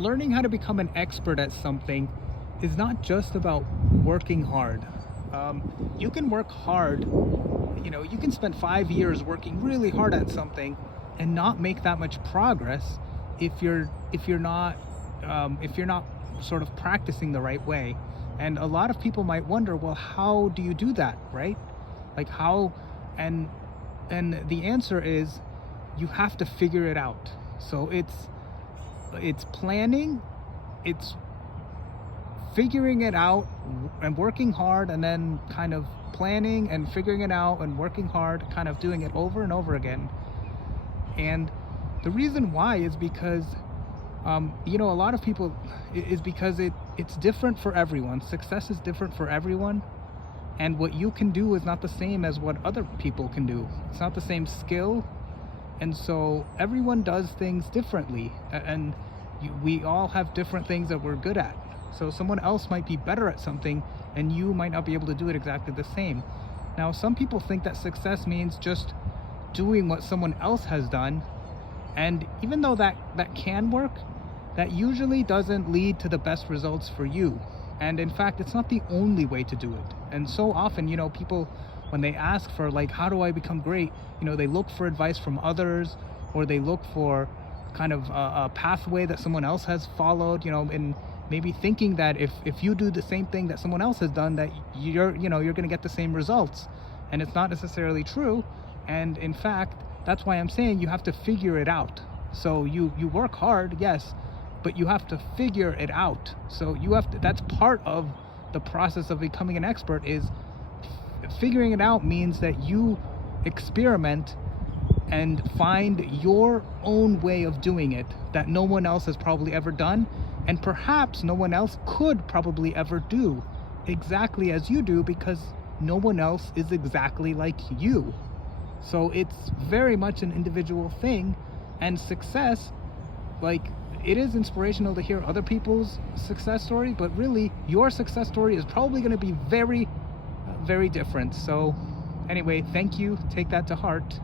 learning how to become an expert at something is not just about working hard. You can work hard, you can spend 5 years working really hard at something and not make that much progress if you're not sort of practicing the right way. And a lot of people might wonder, well, how do you do that, right? Like how, and the answer is you have to figure it out. So it's planning, it's figuring it out and working hard, and then kind of planning and figuring it out and working hard, kind of doing it over and over again. And the reason why is because a lot of people is because it's different for everyone. Success is different for everyone, and what you can do is not the same as what other people can do. It's not the same skill, and so everyone does things differently, and we all have different things that we're good at. So someone else might be better at something and you might not be able to do it exactly the same. Now, some people think that success means just doing what someone else has done, and even though that can work, that usually doesn't lead to the best results for you. And in fact, it's not the only way to do it. And so often, people, when they ask for, like, how do I become great, they look for advice from others, or they look for kind of a pathway that someone else has followed, and maybe thinking that if you do the same thing that someone else has done, that you're going to get the same results. And it's not necessarily true. And in fact, that's why I'm saying you have to figure it out. So you work hard, yes, but you have to figure it out. So that's part of the process of becoming an expert. Is figuring it out means that you experiment and find your own way of doing it that no one else has probably ever done, and perhaps no one else could probably ever do exactly as you do, because no one else is exactly like you. So it's very much an individual thing. And success, like, it is inspirational to hear other people's success story, but really your success story is probably going to be very, very different. So anyway, thank you. Take that to heart.